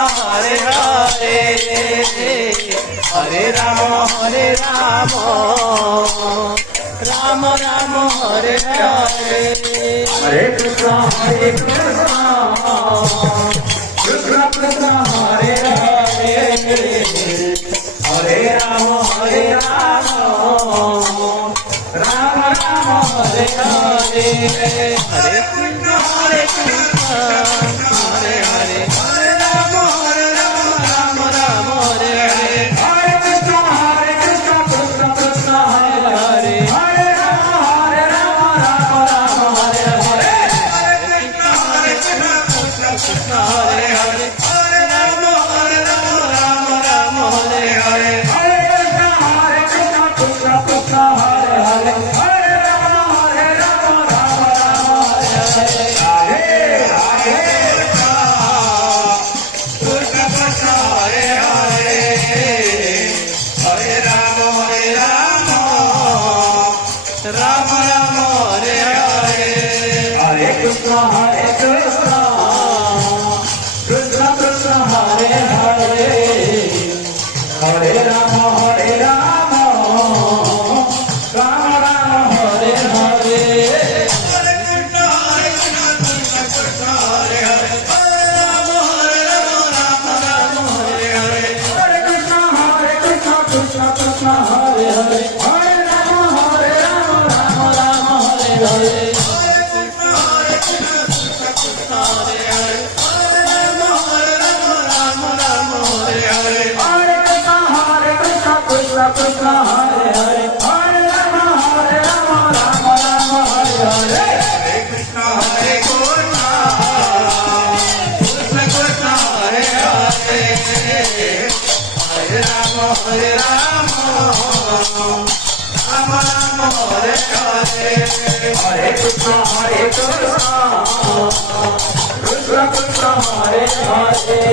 Hare Hare Hare Ram Ram Ram Hare Hare Hare Krishna Krishna Krishna Hare Hare Hare Ram Ram Ram Hare Hare Hare Krishna Hare Hare Ram Ram Ram Hare Hare Hare Krishna Krishna Krishna Hare Hare Hare Ram Ram Ram Hare Hare Krishna Hare Hare Ram Ram Ram Hare Hare Hare Krishna Krishna Krishna Hare Hare Hare Ram Ram Ram Hare Hare Hare Hare Krishna Krishna Hare Hare Hare Ram Ram Ram Hare Hare Hare Krishna Krishna Krishna Hare Hare Hare Ram Ram Ram Hare Hare Hare Krishna Krishna Hare Hare Ram Ram Hare Hare Hare Krishna Krishna Krishna Hare Hare Hare Ram Ram Ram Hare Hare Hare Krishna Krishna Hare Hare Ram Ram Hare Hare Hare Krishna Krishna Krishna Hare Hare Hare Ram Ram Hare Hare Hare Krishna Krishna Krishna Hare Hare Hare Ram Ram Ram Hare Hare Hare Krishna Krishna Krishna Hare Hare